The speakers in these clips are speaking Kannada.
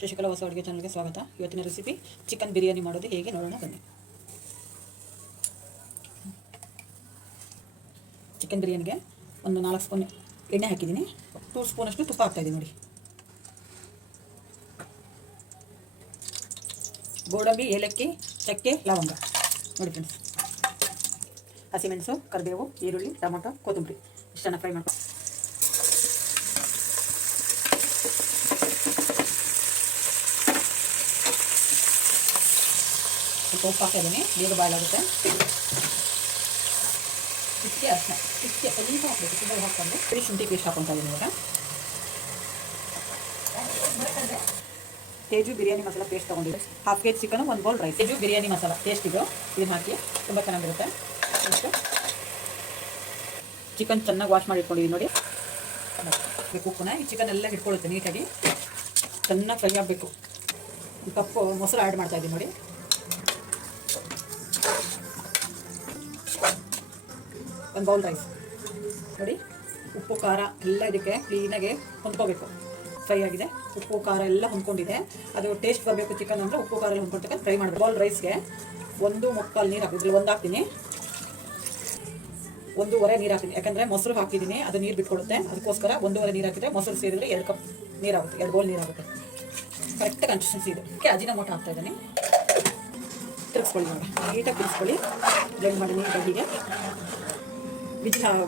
ಶಶಿಕಲಾ ಹೊಸ ಅಡುಗೆ ಚಾನಲ್ಗೆ ಸ್ವಾಗತ. ಇವತ್ತಿನ ರೆಸಿಪಿ ಚಿಕನ್ ಬಿರಿಯಾನಿ ಮಾಡೋದು ಹೇಗೆ ನೋಡೋಣ ಬನ್ನಿ. ಚಿಕನ್ ಬಿರಿಯಾನಿಗೆ ಒಂದು 4 ಸ್ಪೂನ್ ಎಣ್ಣೆ ಹಾಕಿದ್ದೀನಿ. 2 ಸ್ಪೂನಷ್ಟು ತುಪ್ಪ ಹಾಕ್ತಾಯಿದ್ದೀನಿ ನೋಡಿ. ಗೋಡಂಬಿ, ಏಲಕ್ಕಿ, ಚಕ್ಕೆ, ಲವಂಗ ನೋಡಿ ಫ್ರೆಂಡ್ಸ್. ಹಸಿಮೆಣಸು, ಕರಿಬೇವು, ಈರುಳ್ಳಿ, ಟೊಮೊಟೊ, ಕೊತ್ತಂಬರಿ ಇಷ್ಟನ್ನು ಫ್ರೈ ಮಾಡ್ಕೊಂಡು ಸ್ವಲ್ಪ ಉಪ್ಪು ಹಾಕಿದ್ದೀನಿ, ಬೇಗ ಬಾಯ್ಲ್ ಆಗುತ್ತೆ. ಇಷ್ಟೇ ಅಷ್ಟೇ, ಇಷ್ಟೇ ಸ್ವಲ್ಪ ಹಾಕಬೇಕು. ತುಂಬ ಹಾಕ್ಕೊಂಡು ಶುಂಠಿ ಪೇಸ್ಟ್ ಹಾಕೊತಾ ಇದ್ದೀನಿ ಇವಾಗ. ತೇಜು ಬಿರಿಯಾನಿ ಮಸಾಲ ಪೇಸ್ಟ್ ತೊಗೊಂಡಿದ್ದೆ. 1/2 kg chicken, 1 bowl rice. Teju biryani masala taste ಇದು, ಇದನ್ನು ಹಾಕಿ ತುಂಬ ಚೆನ್ನಾಗಿರುತ್ತೆ. ಇಷ್ಟು ಚಿಕನ್ ಚೆನ್ನಾಗಿ ವಾಶ್ ಮಾಡಿ ಇಟ್ಕೊಂಡಿದ್ದೀನಿ ನೋಡಿ. ಉಪ್ಪುನ ಈ ಚಿಕನ್ ಎಲ್ಲ ಇಟ್ಕೊಳ್ಳುತ್ತೆ ನೀಟಾಗಿ. ಚೆನ್ನಾಗಿ ಫ್ರೈ ಆಗಬೇಕು. ಒಂದು ಕಪ್ಪು ಮೊಸರು ಆ್ಯಡ್ ಮಾಡ್ತಾಯಿದ್ದೀನಿ ನೋಡಿ. ಒಂದು ಬೌಲ್ ರೈಸ್ ನೋಡಿ. ಉಪ್ಪು ಖಾರ ಎಲ್ಲ ಇದಕ್ಕೆ ಕ್ಲೀನಾಗಿ ಹೊಂದ್ಕೋಬೇಕು. ಫ್ರೈ ಆಗಿದೆ, ಉಪ್ಪು ಖಾರ ಎಲ್ಲ ಹೊಂದ್ಕೊಂಡಿದೆ. ಅದು ಟೇಸ್ಟ್ ಬರಬೇಕು ಚಿಕನ್ ಅಂದರೆ ಉಪ್ಪು ಖಾರ ಎಲ್ಲ ಹೊಂದ್ಕೊಳ್ತಕ್ಕಂಥ ಫ್ರೈ ಮಾಡಬೇಕು. ಬೌಲ್ ರೈಸ್ಗೆ 1 ನೀರು ಹಾಕಿದ್ರಲ್ಲಿ 1 ಹಾಕ್ತೀನಿ, 1.5 ನೀರು ಹಾಕ್ತೀನಿ. ಯಾಕಂದರೆ ಮೊಸರು ಹಾಕಿದ್ದೀನಿ, ಅದು ನೀರು ಬಿಟ್ಕೊಡುತ್ತೆ. ಅದಕ್ಕೋಸ್ಕರ 1.5 ನೀರು ಹಾಕಿದರೆ ಮೊಸರು ಸೇರಿದರೆ 2 ಕಪ್ ನೀರಾಗುತ್ತೆ, 2 ಬೌಲ್ ನೀರಾಗುತ್ತೆ. ಕರೆಕ್ಟ್ ಕನ್ಸಿಸ್ಟೆನ್ಸಿ ಇದು. ಅಜಿನೋಮೋಟೊ ಹಾಕ್ತಾ ಇದ್ದೀನಿ. ತಿರುಗಿಸ್ಕೊಳ್ಳಿ ನೋಡಿ, ನೀಟಾಗಿ ತಿರುಗಿಸ್ಕೊಳ್ಳಿ. ಬ್ಲೆಂಡ್ ಮಾಡಿ ನೀಟಾಗಿ ಹೀಗೆ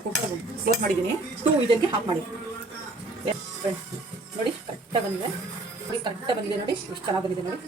ಕುಕ್ಕರ್ ಕ್ಲೋಸ್ ಮಾಡಿದ್ದೀನಿ. 2 ವಿಜಿಲ್ಗೆ ಹಾಫ್ ಮಾಡಿ ಫ್ರೆಂಡ್ಸ್. ನೋಡಿ ಕರೆಕ್ಟಾಗಿ ಬಂದಿದೆ ನೋಡಿ, ಕರೆಕ್ಟಾಗಿ ಬಂದಿದೆ ನೋಡಿ, ಎಷ್ಟು ಚೆನ್ನಾಗಿ ಬಂದಿದೆ ನೋಡಿ.